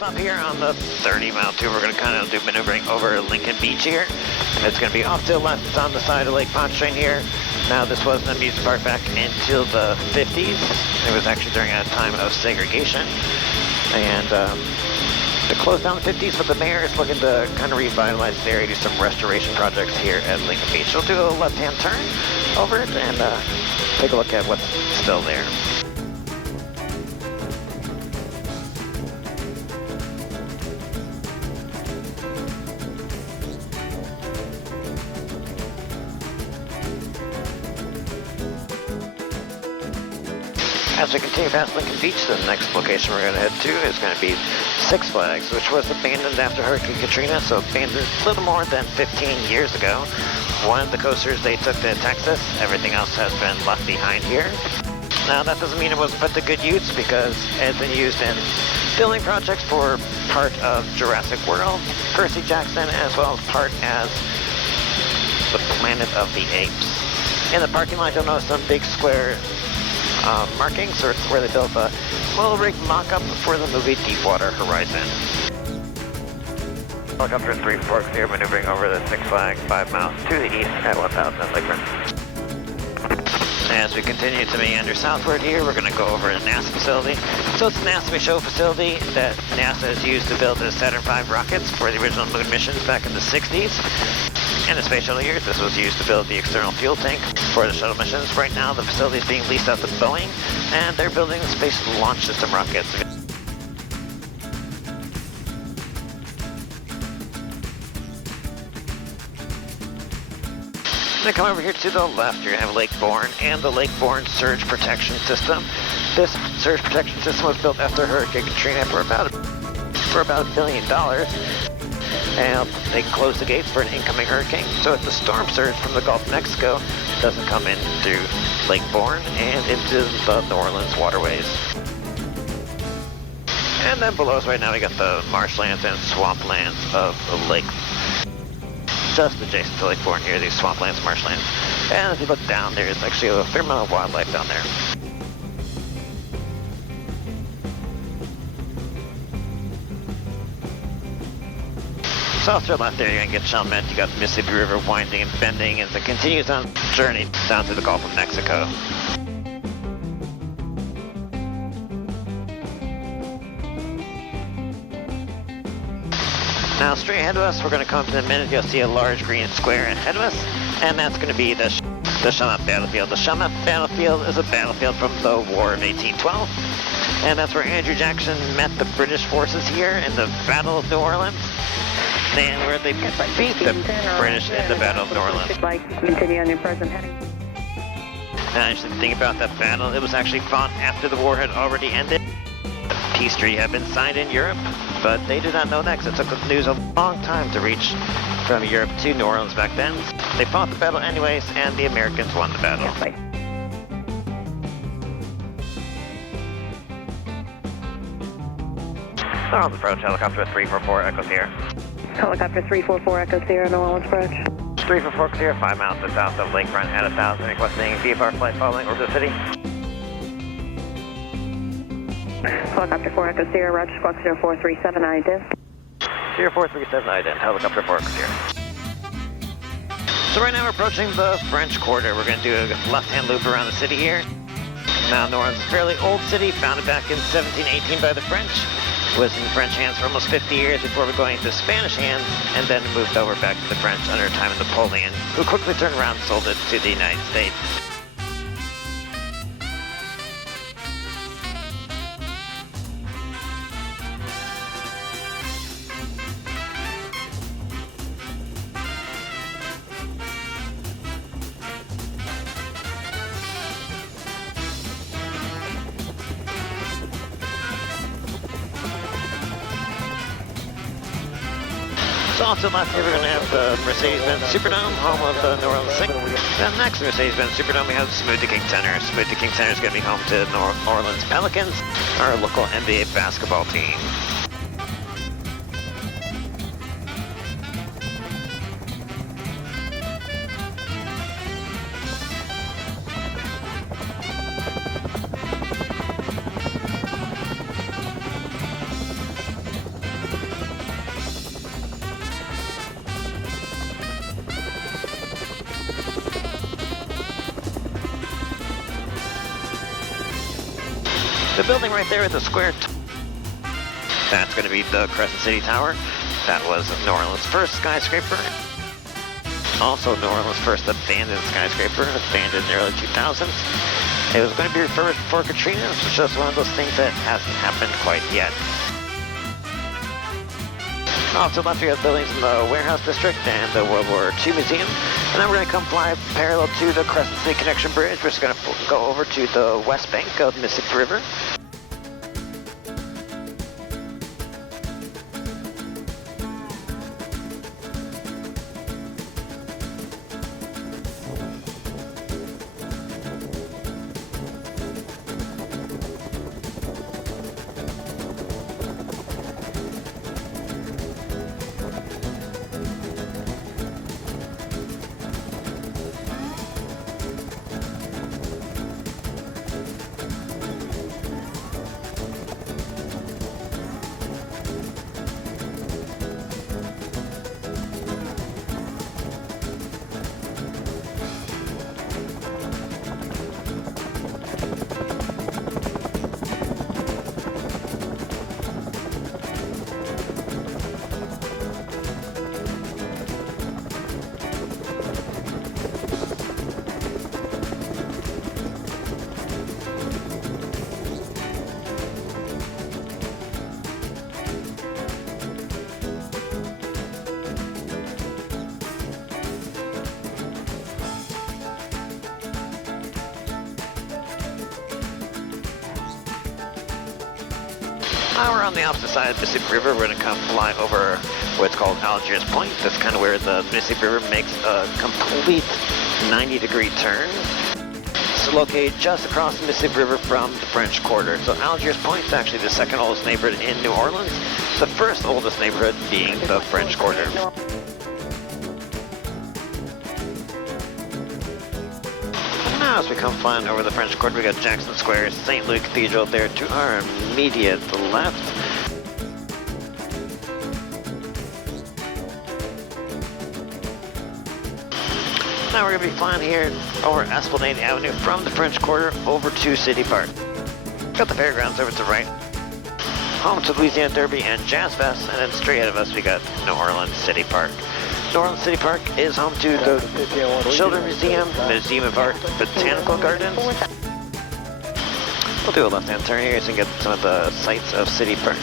rest stop here on the 30-mile tour. We're going to kind of do maneuvering over Lincoln Beach here. And it's going to be off to the left. It's on the side of Lake Pontchartrain here. Now, this was an amusement park back into the 50s. It was actually during a time of segregation. And it closed down in the 50s, but the mayor is looking to kind of revitalize the area, do some restoration projects here at Lincoln Beach. We'll do a left-hand turn over it and take a look at what's still there. As we continue past Lincoln Beach, the next location we're going to head to is going to be Six Flags, which was abandoned after Hurricane Katrina, so abandoned a little more than 15 years ago. One of the coasters they took to Texas, everything else has been left behind here. Now that doesn't mean it wasn't put to good use, because it has been used in building projects for part of Jurassic World, Percy Jackson, as well as part as the Planet of the Apes. In the parking lot, you'll notice some big square markings, or it's where they built a little rig mock-up for the movie Deepwater Horizon. Helicopter 3 Forks here, maneuvering over the Six Flags 5 miles to the east at 1000 Lakefront. As we continue to meander southward here, we're going to go over a NASA facility. So it's a NASA show facility that NASA has used to build the Saturn V rockets for the original moon missions back in the 60s. In the space shuttle years, this was used to build the external fuel tank for the shuttle missions. Right now, the facility is being leased out to Boeing, and they're building the Space Launch System rockets. Then come over here to the left, you're going to have Lake Bourne and the Lake Bourne Surge Protection System. This surge protection system was built after Hurricane Katrina for about $1 billion. And they close the gates for an incoming hurricane, so if the storm surge from the Gulf of Mexico doesn't come in through Lake Bourne and into the New Orleans waterways. And then below us right now we got the marshlands and swamplands of the lake. Just adjacent to Lake Bourne here, these swamplands, marshlands. And if you look down, there's actually a fair amount of wildlife down there. So off to the left there, you're going to get Chalmette. You got the Mississippi River winding and bending as it continues on its journey down to the Gulf of Mexico. Now straight ahead of us, we're going to come up in a minute. You'll see a large green square ahead of us, and that's going to be the Chalmette Battlefield. The Chalmette Battlefield is a battlefield from the War of 1812, and that's where Andrew Jackson met the British forces here in the Battle of New Orleans. And where they beat the British in the Battle of New Orleans. Continue on your present heading. Now, interesting thing about that battle, it was actually fought after the war had already ended. Peace treaty had been signed in Europe, but they did not know that because it took the news a long time to reach from Europe to New Orleans back then. They fought the battle anyways, and the Americans won the battle. New Orleans approach, helicopter 344 Echo Sierra. Helicopter 344 Echo Sierra, New Orleans approach. 344 Sierra, 5 miles to south of Lakefront at 1000, requesting VFR flight following over the city. Helicopter 4 Echo Sierra, Roger, Squawk 0437, IDIN. 0437, IDIN, helicopter 4 Echo Sierra. So right now we're approaching the French Quarter. We're going to do a left-hand loop around the city here. Now, New Orleans is a fairly old city, founded back in 1718 by the French. It was in French hands for almost 50 years before going into Spanish hands, and then moved over back to the French under the time of Napoleon, who quickly turned around and sold it to the United States. So off to the left here, we're going to have the Mercedes-Benz Superdome, home of the New Orleans Six. Then next to Mercedes-Benz Superdome, we have Smoothie King Center. Smoothie King Center is going to be home to New Orleans Pelicans, our local NBA basketball team. The building right there at the square, that's going to be the Crescent City Tower. That was New Orleans' first skyscraper. Also New Orleans' first abandoned skyscraper, abandoned in the early 2000s. It was going to be refurbished before Katrina. It's just one of those things that hasn't happened quite yet. Off to the left, we have buildings in the Warehouse District and the World War II Museum. And then we're going to come fly parallel to the Crescent City Connection Bridge, which is going to go over to the west bank of the Mississippi River. Now we're on the opposite side of the Mississippi River. We're going to come fly over what's called Algiers Point. That's kind of where the Mississippi River makes a complete 90-degree turn. It's located just across the Mississippi River from the French Quarter. So Algiers Point is actually the second oldest neighborhood in New Orleans, the first oldest neighborhood being the French Quarter. Now as we come flying over the French Quarter, we got Jackson Square, St. Louis Cathedral there to our immediate left. Now we're going to be flying here over Esplanade Avenue from the French Quarter over to City Park. Got the fairgrounds over to the right. Home to Louisiana Derby and Jazz Fest, and then straight ahead of us we got New Orleans City Park. New Orleans City Park is home to the Children's Museum, Museum of Art, Botanical Gardens. We'll do a left-hand turn here so we can get some of the sights of City Park.